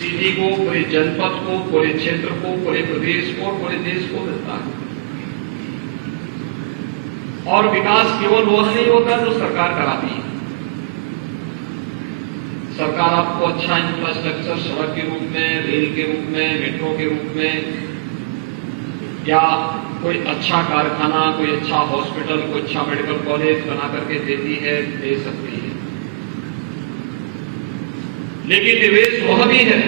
City को, पूरे जनपद को, पूरे क्षेत्र को, पूरे प्रदेश को और पूरे देश को मिलता है। और विकास केवल वो नहीं होता जो सरकार कराती है। सरकार आपको अच्छा इंफ्रास्ट्रक्चर सड़क के रूप में, रेल के रूप में, मेट्रो के रूप में, या कोई अच्छा कारखाना, कोई अच्छा हॉस्पिटल, कोई अच्छा मेडिकल कॉलेज बना करके देती है, दे सकती है। लेकिन निवेश वह भी है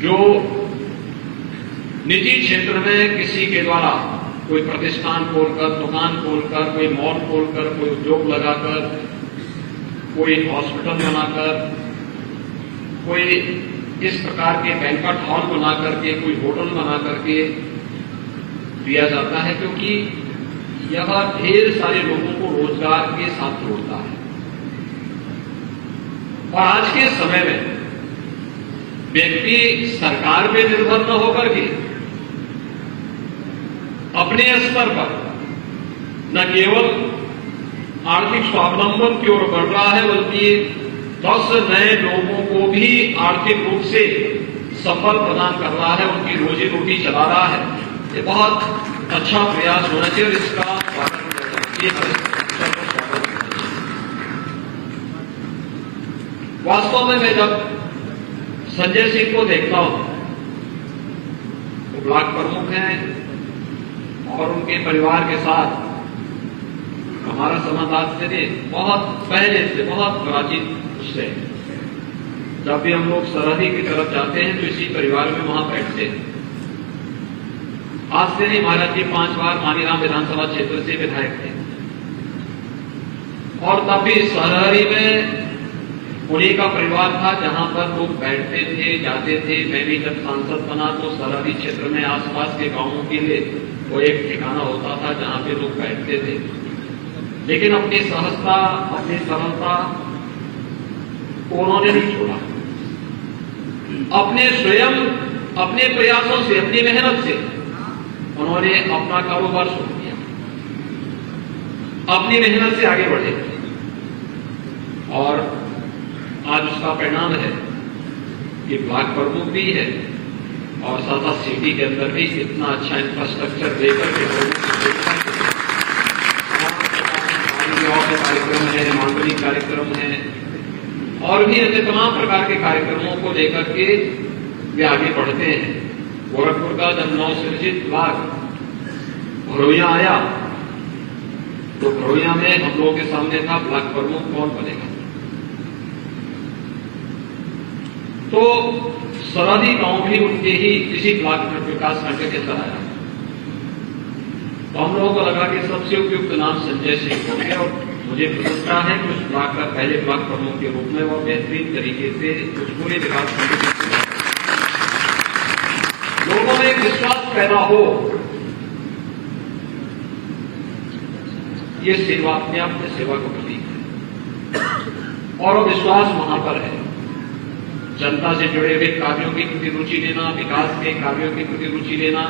जो निजी क्षेत्र में किसी के द्वारा कोई प्रतिष्ठान खोलकर, दुकान खोलकर, कोई मॉल खोलकर, कोई उद्योग लगाकर, कोई हॉस्पिटल बनाकर, कोई इस प्रकार के बैंक्वेट हॉल बना करके, कोई होटल बना करके दिया जाता है, क्योंकि यह ढेर सारे लोगों को रोजगार के साथ जोड़ता है। और आज के समय में व्यक्ति सरकार पे निर्भर न होकर के अपने स्तर पर न केवल आर्थिक स्वावलंबन की ओर बढ़ रहा है, बल्कि 10 नए लोगों को भी आर्थिक रूप से सफल प्रदान कर रहा है, उनकी रोजी रोटी चला रहा है। ये बहुत अच्छा प्रयास होना चाहिए और इसका स्वागत करना चाहिए। वास्तव में मैं जब संजय सिंह को देखता हूं, वो ब्लॉक प्रमुख हैं और उनके परिवार के साथ हमारा संबंध आज से बहुत पहले से, बहुत प्राचीन से, जब भी हम लोग सरहदी की तरफ जाते हैं तो इसी परिवार में वहां बैठते हैं। आज से नहीं, महाराज जी 5 बार मानीराम विधानसभा क्षेत्र से विधायक थे और तब भी सरहदी में उन्हीं का परिवार था जहां पर लोग बैठते थे, जाते थे। मैं भी जब सांसद बना तो सरहदी क्षेत्र में आसपास के गांवों के लिए वो एक ठिकाना होता था जहां पे लोग बैठते थे। लेकिन अपनी सहजता, अपनी सरलता को उन्होंने नहीं छोड़ा। अपने स्वयं, अपने प्रयासों से, अपनी मेहनत से उन्होंने अपना कारोबार शुरू किया, अपनी मेहनत से आगे बढ़े और आज उसका परिणाम है कि ब्लॉक प्रमुख भी है और साथ साथ सिटी के अंदर भी इतना अच्छा इंफ्रास्ट्रक्चर देकर के कार्यक्रम है, मांगलिक कार्यक्रम है और भी ऐसे तमाम प्रकार के कार्यक्रमों को लेकर के वे आगे बढ़ते हैं। गोरखपुर का जब नवसृजित ब्लॉक भरोइया आया तो भरोइया में हम लोगों के सामने था ब्लॉक प्रमुख कौन बनेगा। तो सरहदी गांव भी उनके ही इसी ब्लॉक में विकास खंड के अंदर आया। तो हम लोगों को लगा कि सबसे उपयुक्त नाम संजय सिंह हो गया और मुझे प्रसन्नता है कि उस ब्लॉक का पहले ब्लॉक प्रमुख के रूप में वो बेहतरीन तरीके से उस पूरे विकास खंड के लोगों में विश्वास पैदा हो। ये सेवा अपने आप में सेवा का प्रतीक है और वो विश्वास वहां पर है। जनता से जुड़े हुए कार्यों की प्रति रुचि लेना, विकास के कार्यों की प्रति रुचि लेना,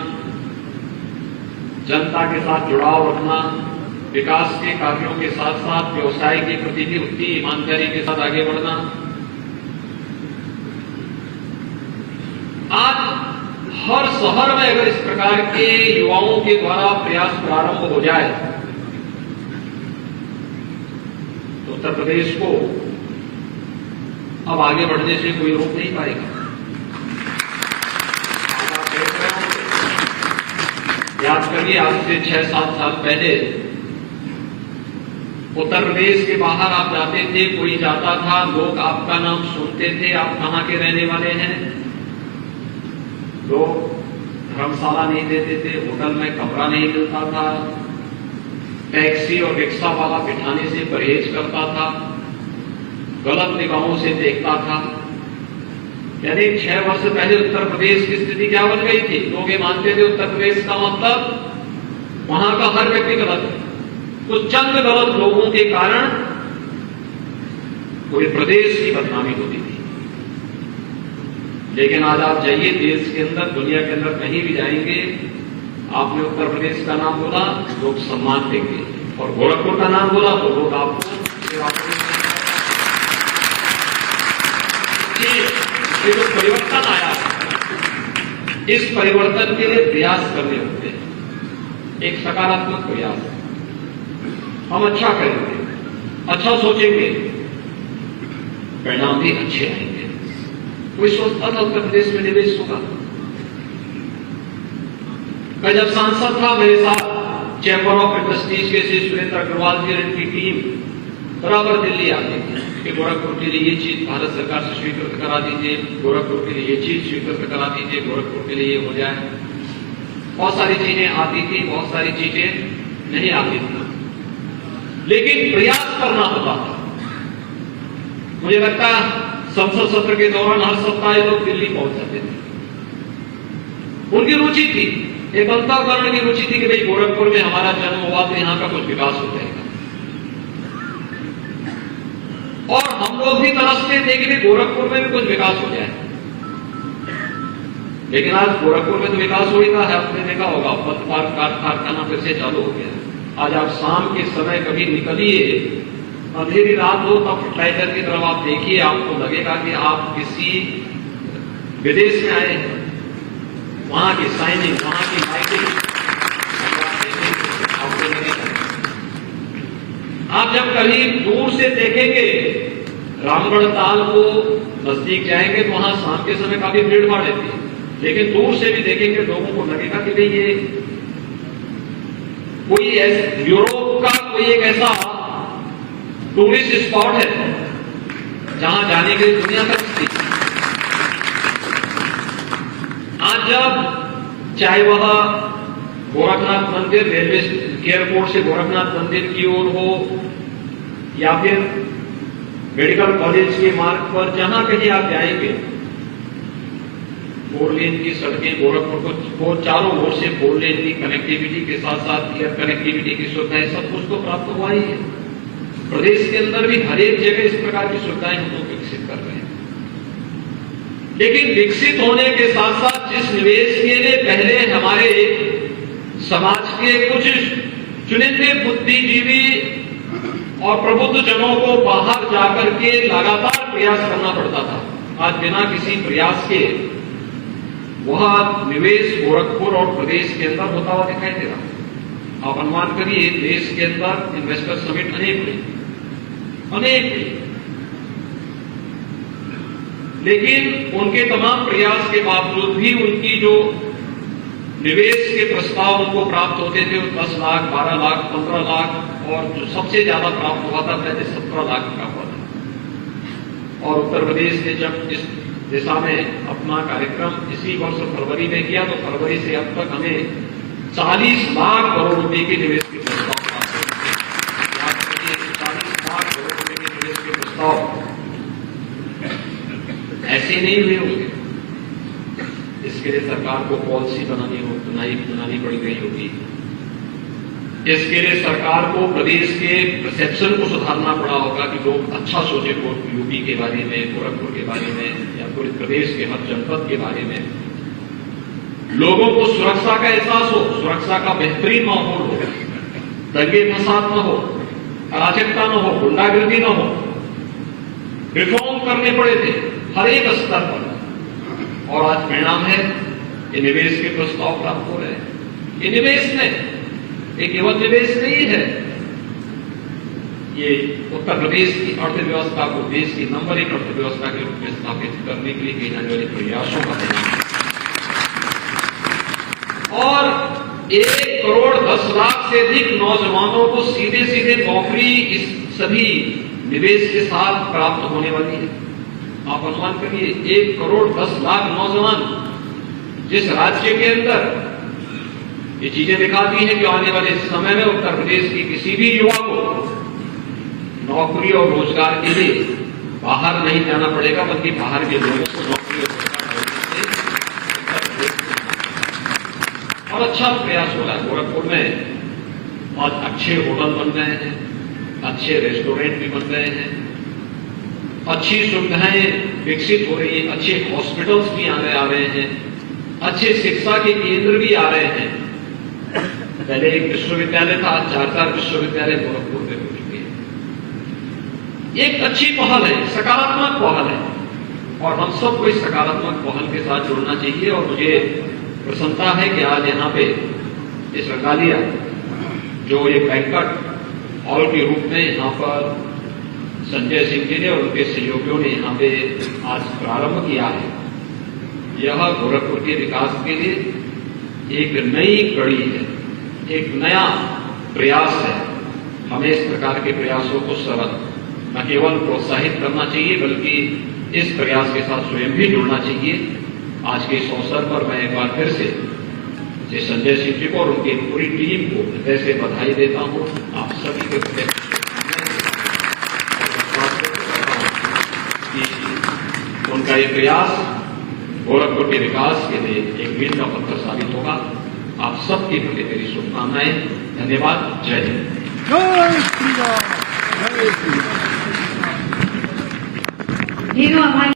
जनता के साथ जुड़ाव रखना, विकास के कार्यों के साथ साथ व्यवसाय के प्रति भी उतनी ईमानदारी के साथ आगे बढ़ना। आज हर शहर में अगर इस प्रकार के युवाओं के द्वारा प्रयास प्रारंभ हो जाए तो उत्तर प्रदेश को अब आगे बढ़ने से कोई रोक नहीं पाएगा। याद करिए, आज से 6-7 साल पहले उत्तर प्रदेश के बाहर आप जाते थे, कोई जाता था, लोग आपका नाम सुनते थे, आप कहां के रहने वाले हैं। लोग धर्मशाला नहीं देते थे, होटल में कमरा नहीं मिलता था, टैक्सी और रिक्शा वाला बिठाने से परहेज करता था, गलत निगाहों से देखता था। यानी 6 वर्ष पहले उत्तर प्रदेश की स्थिति क्या बन गई थी? लोग ये मानते थे उत्तर प्रदेश का मतलब वहां का हर व्यक्ति गलत है। कुछ चंद गलत लोगों के कारण पूरे प्रदेश की बदनामी होती थी। लेकिन आज आप जाइए देश के अंदर, दुनिया के अंदर कहीं भी जाएंगे, आपने उत्तर प्रदेश का नाम बोला, लोग सम्मान देंगे, और गोरखपुर का नाम बोला तो लोग आपको ये जो परिवर्तन आया, इस परिवर्तन के लिए प्रयास करने होते हैं, एक सकारात्मक प्रयास। हम अच्छा करेंगे, अच्छा सोचेंगे, परिणाम भी अच्छे आएंगे। कोई सोचता था उत्तर प्रदेश में निवेश होगा? मैं जब सांसद था, मेरे साथ चैंबर ऑफ इंडस्ट्रीज के श्री सुरेंद्र अग्रवाल जी और इनकी टीम बराबर दिल्ली आती थी कि गोरखपुर के लिए ये चीज भारत सरकार से स्वीकृत करा दीजिए, गोरखपुर के लिए ये चीज स्वीकृत करा दीजिए, गोरखपुर के लिए ये हो जाए। बहुत सारी चीजें आती थी, बहुत सारी चीजें नहीं आती थी, लेकिन प्रयास करना होता था। मुझे लगता है संसद सत्र के दौरान हर सप्ताह लोग दिल्ली पहुंच जाते थे। उनकी रुचि थी, एक अंतःकरण की रुचि थी कि भाई गोरखपुर में हमारा जन्म हुआ तो यहां का कुछ विकास हो जाएगा। और हम लोग भी तरसते थे कि गोरखपुर में भी कुछ विकास हो जाए। लेकिन आज गोरखपुर में तो विकास हो ही रहा है। आपने देखा होगा पथ कारखाना फिर से चालू हो गया। आज आप शाम के समय कभी निकलिए, अंधेरी रात हो, तब फर्टिलाइजर की तरफ आप देखिए, आपको लगेगा कि आप किसी विदेश में आए हैं। वहां की साइनिंग, वहां की लाइटिंग आपको लगेगा। आप जब कहीं दूर से देखेंगे रामगढ़ ताल को, नजदीक जाएंगे तो वहां शाम के समय काफी भीड़ भाड़ रहती है, लेकिन दूर से भी देखेंगे लोगों को लगेगा कि भाई ये कोई यूरोप का कोई एक ऐसा टूरिस्ट स्पॉट है जहां जाने के लिए दुनिया तरसती। आज जब चाहे वह गोरखनाथ मंदिर रेलवे एयरपोर्ट से गोरखनाथ मंदिर की ओर हो, या फिर मेडिकल कॉलेज के मार्ग पर जहां कहीं आप जाएंगे, 4 लेन की सड़कें गोरखपुर को चारों ओर से 4 लेन की कनेक्टिविटी के साथ साथ एयर कनेक्टिविटी की सुविधाएं, सब कुछ तो प्राप्त हुआ ही है। प्रदेश के अंदर भी हर एक जगह इस प्रकार की सुविधाएं हम लोग विकसित कर रहे हैं। लेकिन विकसित होने के साथ साथ जिस निवेश के लिए पहले हमारे समाज के कुछ चुनिंदे बुद्धिजीवी और प्रबुद्ध जनों को बाहर जाकर के लगातार प्रयास करना पड़ता था, आज बिना किसी प्रयास के वह निवेश गोरखपुर और प्रदेश के अंदर होता हुआ दिखाई दे रहा। आप अनुमान करिए, देश के अंदर इन्वेस्टर समिट अनेक हुए, लेकिन उनके तमाम प्रयास के बावजूद भी उनकी जो निवेश के प्रस्ताव उनको प्राप्त होते थे वो 10 लाख, 12 लाख, 15 लाख, और जो सबसे ज्यादा प्राप्त हुआ था पहले 17 लाख का हुआ था। और उत्तर प्रदेश ने जब इस दिशा में अपना कार्यक्रम इसी वर्ष फरवरी में किया, तो फरवरी से अब तक हमें 40 लाख करोड़ रुपए के निवेश के प्रस्ताव प्राप्त हुए। 40 लाख करोड़ रुपए के निवेश के प्रस्ताव ऐसे नहीं हुए होंगे। इसके लिए सरकार को पॉलिसी बनानी पड़ गई होगी। इसके लिए सरकार को प्रदेश के परसेप्शन को सुधारना पड़ा होगा कि लोग अच्छा सोचे यूपी के बारे में, गोरखपुर के बारे में, या पूरे प्रदेश के हर जनपद के बारे में। लोगों को सुरक्षा का एहसास हो, सुरक्षा का बेहतरीन माहौल हो, दंगे फसाद न हो, अराजकता न हो, गुंडागर्दी न हो। रिफॉर्म करने पड़े थे हर एक स्तर पर, और आज परिणाम है कि निवेश के प्रस्ताव प्राप्त हो रहे हैं। ये निवेश ने एक केवल निवेश नहीं है, ये उत्तर प्रदेश की अर्थव्यवस्था को देश की नंबर 1 अर्थव्यवस्था के रूप में स्थापित करने के लिए किए जाने वाले प्रयासों का परिणाम। और 1 करोड़ 10 लाख से अधिक नौजवानों को सीधे सीधे नौकरी इस सभी निवेश के साथ प्राप्त होने वाली है। आप अनुमान करिए, 1 करोड़ 10 लाख नौजवान जिस राज्य के अंदर ये चीजें दिखाती हैं कि आने वाले समय में उत्तर प्रदेश की किसी भी युवा को नौकरी और रोजगार के लिए बाहर नहीं जाना पड़ेगा, बल्कि बाहर के लोगों को नौकरी और रोजगार। और अच्छा प्रयास हो रहा है। गोरखपुर में आज अच्छे होटल बन रहे हैं, अच्छे रेस्टोरेंट भी बन रहे हैं, अच्छी सुविधाएं विकसित हो रही है, अच्छे हॉस्पिटल्स भी आने आ रहे हैं, अच्छे शिक्षा के केंद्र भी आ रहे हैं। पहले एक विश्वविद्यालय था, 4 विश्वविद्यालय गोरखपुर में हो चुके हैं। एक अच्छी पहल है, सकारात्मक पहल है। और हम सबको इस सकारात्मक पहल के साथ जुड़ना चाहिए। और मुझे प्रसन्नता है कि आज यहाँ पे इस रंगालिया जो एक बैंक्वेट हॉल के रूप में यहाँ पर संजय सिंह जी ने और उनके सहयोगियों ने यहाँ पे आज प्रारंभ किया है, यह गोरखपुर के विकास के लिए एक नई कड़ी है, एक नया प्रयास है। हमें इस प्रकार के प्रयासों को न केवल प्रोत्साहित करना चाहिए बल्कि इस प्रयास के साथ स्वयं भी जुड़ना चाहिए। आज के इस अवसर पर मैं एक बार फिर से संजय सिंह जी को और उनकी पूरी टीम को हृदय से बधाई देता हूं। आप सभी के कि उनका ये प्रयास गोरखपुर के विकास के लिए एक मील का पत्थर साबित होगा। आप सबके लिए मेरी शुभकामनाएं। धन्यवाद। जय हिंद। जय श्री राम। जय श्री राम।